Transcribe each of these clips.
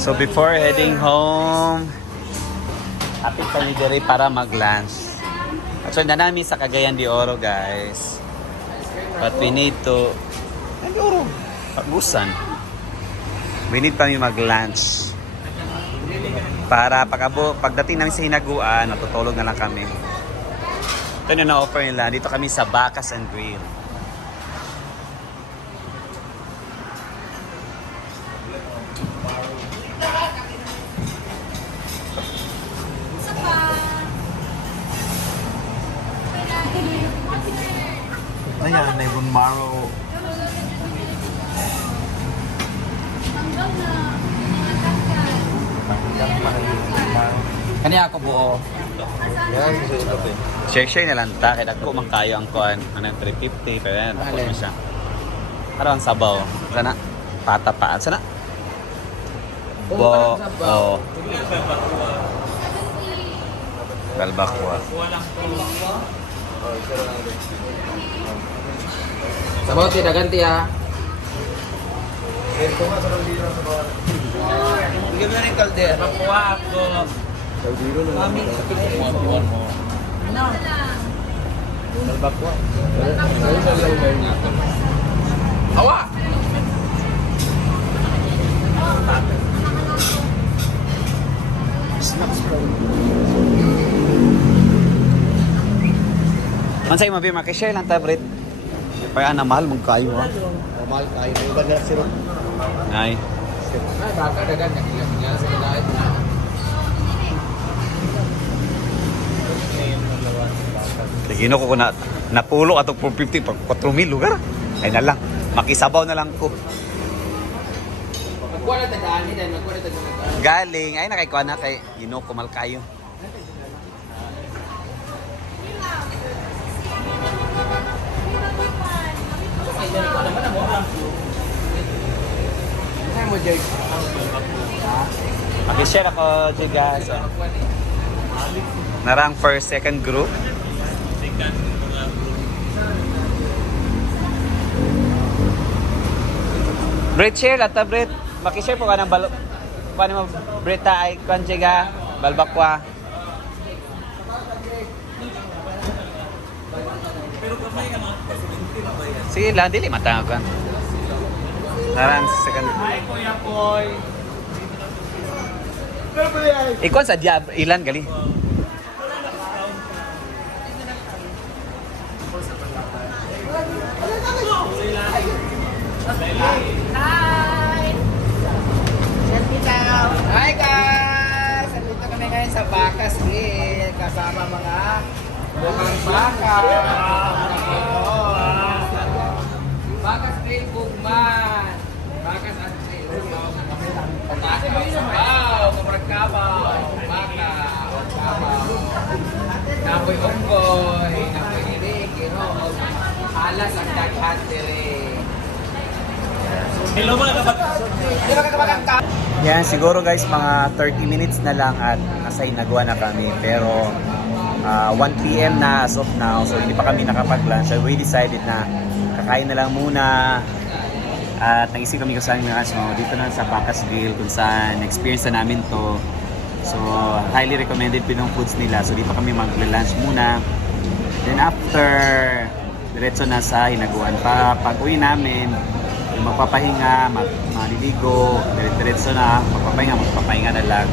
So before heading home, happy kami diri para mag-lunch. Actually, na namin sa Cagayan de Oro, guys. But we need to... Cagayan de Oro. Pagusan. We need kami mag-lunch. Para pagdating namin sa Hinaguan, natutulog na lang kami. Ito na na-offer nila. Dito kami sa Bacas and Grill. Ayan, may bone marrow. Kani ako buo. Yan, susunod ako eh. Share na lang ta. Kaya ako mang kayo ang kuhan. Ano, 350. Pero yan, tapos mo siya. Ano ang sabaw? Sana? Patapaan. Sana? Bo. Oh. Balbakwa. Sabaw ti daganti ha. Ito nga sa kaldero sa bawah. Bigyan mo rin kalde. Makuha ako. Kaldero na lang. Buwan mo. Balbakwa. Hawa! Mansay mo, Bima? Kishare lang ta, Brit. Kaya na mahal mong kayo, ha? Mahal kayo. May iba na sirop. Ay. Ay, baka dagan. Nakilala sa kalahin. Tigino ko na napulo ato 450 pag 4,000 lugar. Ay na lang. Makisabaw na lang ko. Magkuha na tagaan nila. Magkuha na tagaan. Galing. Ay nakikuha na kay Gino Kumal kayo. Ay mo, Jake. Makishare ako, Jiga. So, narang first, second group. Brit, share lang ta, Brit. Makishare po ka ng balo. Paano mo, Brit, ay kwan, Jiga. Balbakwa. Sige lang, dili matangag ka. Narang second group. Ikaw sa diab, ilan gali? Hi guys! Nandito kami ngayon sa Bacas Grill. Kasama mga bukang baka. Bacas Grill Bugman. Bacas at Grill. Takaw, sabaw, kamaragkabaw, baka, kabaw. Napoy unggoy, napoy ilig, alas ang daghan dire. Hello mga kapatid. Yan, siguro guys, mga 30 minutes na lang at nasa Hinaguan na kami. Pero 1 p.m. na as of now, so hindi pa kami nakapag-lunch. So we decided na kakain na lang muna. At nag-isip kami kung saan yung dito na sa Bacas Grill, kung saan experience na namin to. So highly recommended pinong foods nila. So dito kami mag-lunch muna. Then after, diretso na sa Hinaguan. Pag-uwi namin, magpapahinga, maliligo, diretso na, magpapahinga na lang.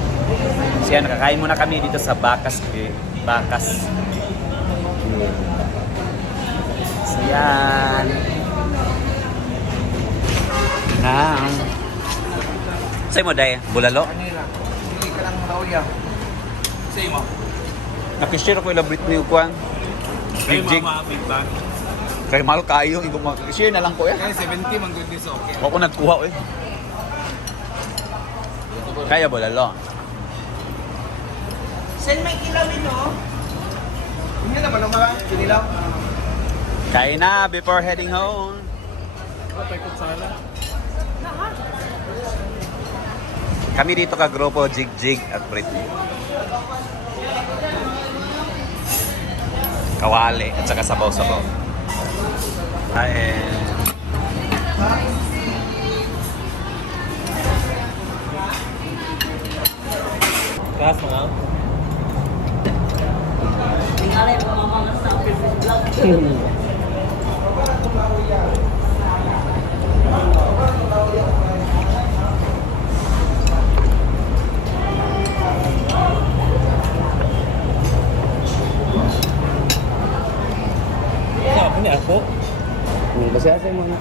So yan, nakakain muna kami dito sa Bacas. Bacas. So yan. Na. Say mo, Day, bulalo? Kanila. Hindi ka lang makaulya. Say mo. Nakishare ko yung Brit ni Ukuan. Big Jig. Big bag. Kaya mahal kayo, hindi ko makishare na lang ko eh. Kaya 70 man good this okay. Ako nagkuha eh. Kaya bulalo. Send may kilawin no? Hindi naman ang mga kinilaw. Kain na before heading home. Patay ko sala. Kami dito ka grupo, Jig Jig at Britney. Kawali at saka sabaw-sabaw. Kain. Taas mga. Apa ni aku? Kasi asa mo na.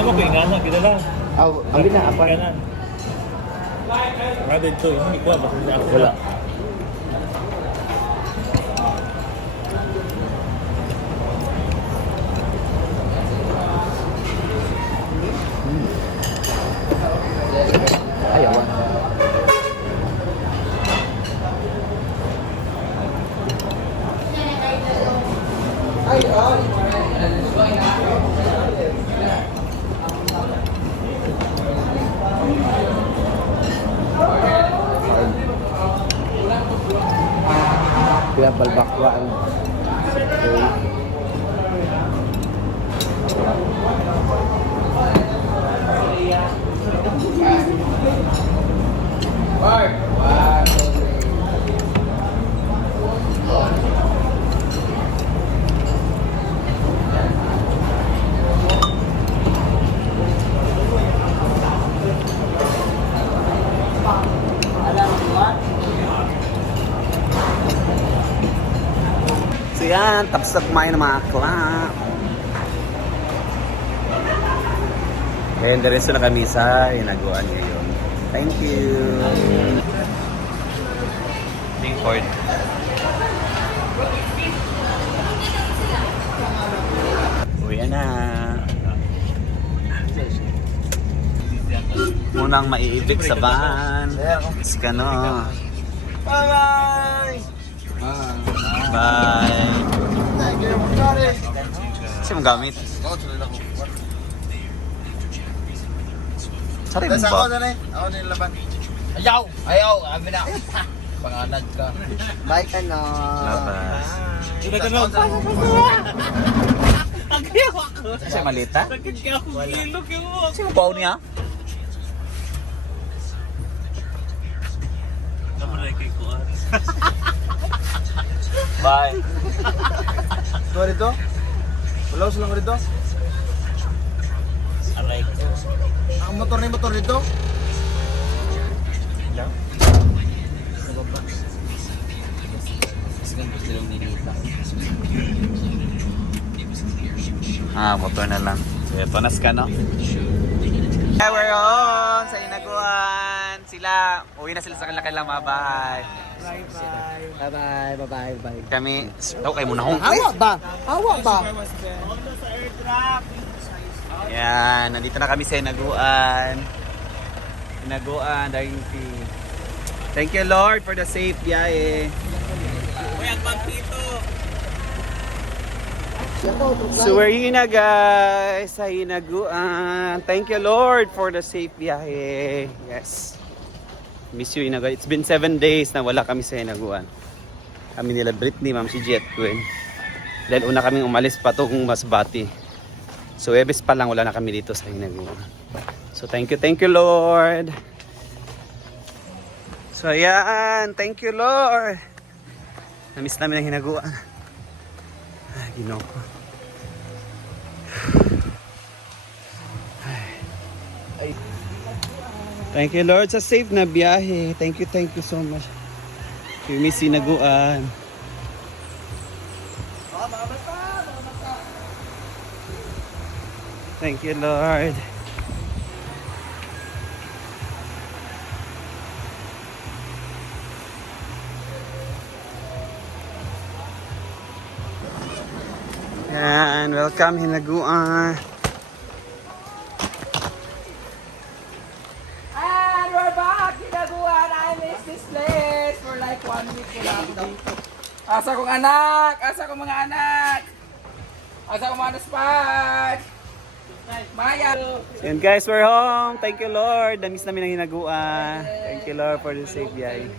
Ano ko ingana kita lang. Ang gina apa? Kanan. Ada itu ini kuat maksudnya aku. Wala. Ayaw. Kaya balbakwaan. So yan, tapos na kumain ng mga klap. And diretso na kami sa hinaguan ngayon. Thank you. Lingford. Uwi na. Munang maiibig sa van. Skano. Bye-bye! Bye. Sino mong gamit? Sorry mo ba? Ako na yung laban. Ayaw! Ayaw! Amin na! Panganad ka. Bye ka na. Labas. Sudah kenal. Kasi malita? Kaya ako gilog yung. Sino baon niya? Naman ay kay kuat. Bye. Ito rito? Wala ko silang rito? Aray ko. Ang motor na yung motor rito? Motor na lang. So, ito na Skano. Hey, we're on sa Hinaguan. Sila, uwi na sila sa kanilang mga bahay. Bye-bye. Bye-bye. Bye. Kami, kay muna hong. Hawa ba? Hawa ba? Yan, nandito na kami sa Hinaguan. Hinaguan, dahil thank you Lord for the safe biyahe. So we're here na guys sa Hinaguan. Thank you Lord for the safe biyahe. Yes. Miss you Hinaguan. It's been 7 days na wala kami sa Hinaguan. Kami nila Britney, Ma'am si Jet Queen. Dahil una kaming umalis patong Masbati. So Webes pa lang wala na kami dito sa Hinaguan. So thank you Lord. So ayan, thank you Lord. Namiss namin ang Hinaguan. Ay, Ginoo ko. Thank you Lord sa safe na biyahe. Thank you so much. We miss Hinaguan. Thank you Lord. Yan, welcome Hinaguan. And we're back! Hinaguan! I miss this place for like 1 week ko lang dito. Asa kong anak! Asa kong mga anak! Asa kong mga spot! Maya! And guys, we're home. Thank you Lord. Namiss namin ang Hinaguan. Thank you Lord for the safe biyahe.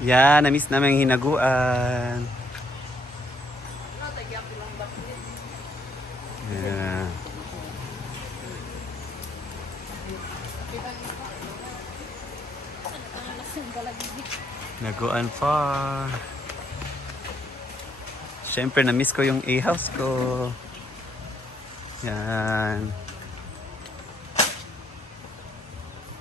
Yan, namiss namin ang Hinaguan. Yeah. Naguan pa. Siyempre, na-miss ko yung A-house ko. Yan.